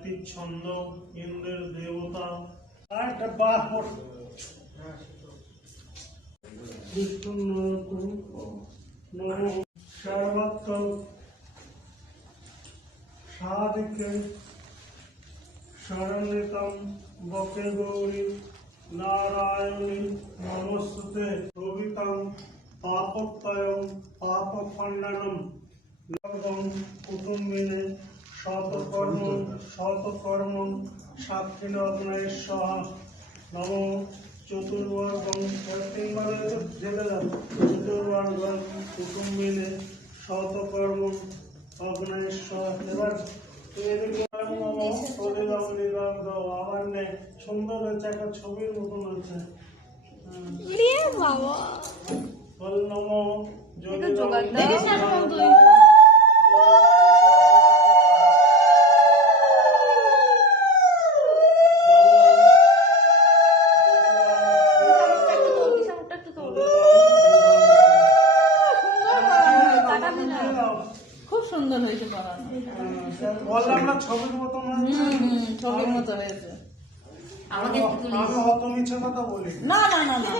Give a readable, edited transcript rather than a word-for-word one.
গায়ত্রী ছন্দ ইন্দ্রের দেবতা আর একটা বাহ সর্বত্র সাধিকে শরণিতম বকে গৌরী নারায়ণী নমস্তুতে প্রভৃতম পাপত্রয়ং পাপখণ্ডনম লগ্নং কুটুম্বিনে শতকর্ম সাক্ষিণ অগ্নেশ্বর নম চতুর্বর্গং চতুর্বর্গং কুটুম্বিনে শতকর্ম অগ্নেশ্বর। এবার আবার নেই, সুন্দর হয়েছে, একটা ছবির মতন হয়েছে। বল নম খুব সুন্দর হয়েছে বানানো। বললাম না ছবির মতন হয়েছে, ছবির মতো হয়েছে। আমি অত মিছে কথা বলি না না না না।